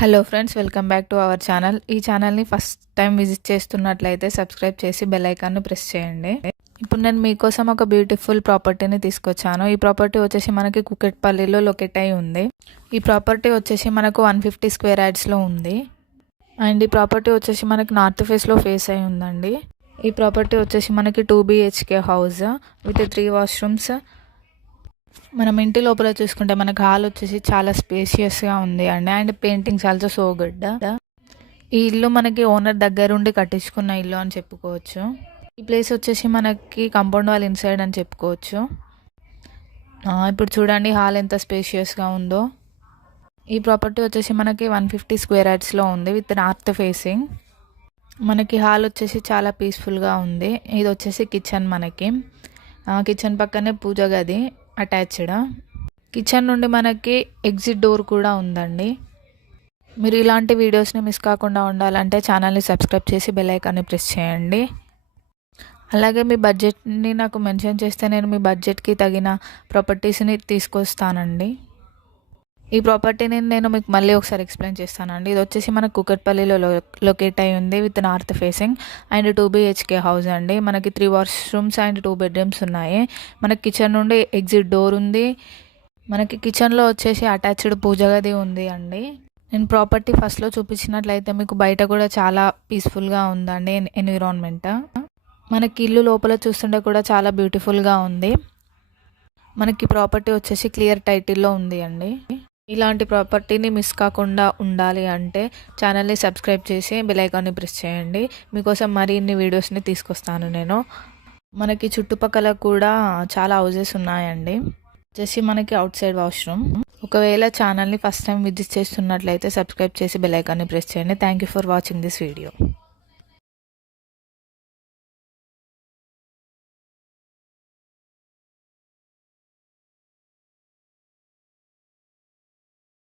Hello friends, welcome back to our channel. ఈ ఛానల్ని first time visit చేస్తున్నట్లయితే subscribe చేసి బెల్ ఐకాన్ని ప్రెస్ చేయండి. ఇప్పుడు నేను మీకోసం ఒక బ్యూటిఫుల్ ప్రాపర్టీని తీసుకొచ్చాను. ఈ ప్రాపర్టీ వచ్చేసి మనకి కుకట్పల్లిలో లొకేట్ అయి ఉంది. ఈ ప్రాపర్టీ వచ్చేసి మనకు 150 స్క్వేర్ యార్డ్స్లో ఉంది. అండ్ ఈ ప్రాపర్టీ వచ్చేసి మనకి నార్త్ ఫేస్లో ఫేస్ అయి ఉందండి. ఈ ప్రాపర్టీ వచ్చేసి మనకి 2 BHK హౌస్ విత్ 3 వాష్రూమ్స్. మనం ఇంటి లోపల చూసుకుంటే మనకు హాల్ వచ్చేసి చాలా స్పేషియస్గా ఉంది అండి. And paintings also so good. ఈ ఇల్లు మనకి ఓనర్ దగ్గరుండి కట్టించుకున్న ఇల్లు అని చెప్పుకోవచ్చు. ఈ ప్లేస్ వచ్చేసి మనకి కాంపౌండ్ వాల్ ఇన్సైడ్ అని చెప్పుకోవచ్చు. ఇప్పుడు చూడండి హాల్ ఎంత స్పేషియస్గా ఉందో. ఈ ప్రాపర్టీ వచ్చేసి మనకి 150 స్క్వేర్ యార్డ్స్లో ఉంది విత్ నార్త్ ఫేసింగ్. మనకి హాల్ వచ్చేసి చాలా పీస్ఫుల్గా ఉంది. ఇది వచ్చేసి కిచెన్. మనకి కిచెన్ పక్కనే పూజ గది అటాచ్డ్. కిచెన్ నుండి మనకి ఎగ్జిట్ డోర్ కూడా ఉందండి. మీరు ఇలాంటి వీడియోస్ని మిస్ కాకుండా ఉండాలంటే ఛానల్ని సబ్స్క్రైబ్ చేసి బెల్ ఐకాన్ని ప్రెస్ చేయండి. అలాగే మీ బడ్జెట్ని నాకు మెన్షన్ చేస్తే నేను మీ బడ్జెట్కి తగిన ప్రాపర్టీస్ని తీసుకొస్తానండి. ఈ ప్రాపర్టీని నేను మీకు మళ్ళీ ఒకసారి ఎక్స్ప్లెయిన్ చేస్తానండి. ఇది వచ్చేసి మనకు కుకట్పల్లిలో లొకేట్ అయి ఉంది with north facing and 2 BHK house అండి. మనకి 3 వాష్రూమ్స్ అండ్ 2 బెడ్రూమ్స్ ఉన్నాయి. మనకి కిచెన్ నుండి ఎగ్జిట్ డోర్ ఉంది. మనకి కిచెన్లో వచ్చేసి అటాచ్డ్ పూజ గది ఉంది అండి. నేను ప్రాపర్టీ ఫస్ట్లో చూపించినట్లయితే మీకు బయట కూడా చాలా పీస్ఫుల్గా ఉందండి ఎన్విరాన్మెంట్. మనకి ఇల్లు లోపల చూస్తుంటే కూడా చాలా బ్యూటిఫుల్గా ఉంది. మనకి ప్రాపర్టీ వచ్చేసి క్లియర్ టైటిల్లో ఉంది అండి. ఇలాంటి ప్రాపర్టీని మిస్ కాకుండా ఉండాలి అంటే ఛానల్ని సబ్స్క్రైబ్ చేసి బెల్ ఐకాన్ని ప్రెస్ చేయండి. మీకోసం మరిన్ని వీడియోస్ని తీసుకొస్తాను నేను. మనకి చుట్టుపక్కల కూడా చాలా హౌజెస్ ఉన్నాయండి. వచ్చేసి మనకి అవుట్ సైడ్ వాష్రూమ్. ఒకవేళ ఛానల్ని ఫస్ట్ టైం విజిట్ చేస్తున్నట్లయితే సబ్స్క్రైబ్ చేసి బెల్ ఐకాన్ని ప్రెస్ చేయండి. Thank you for watching this video.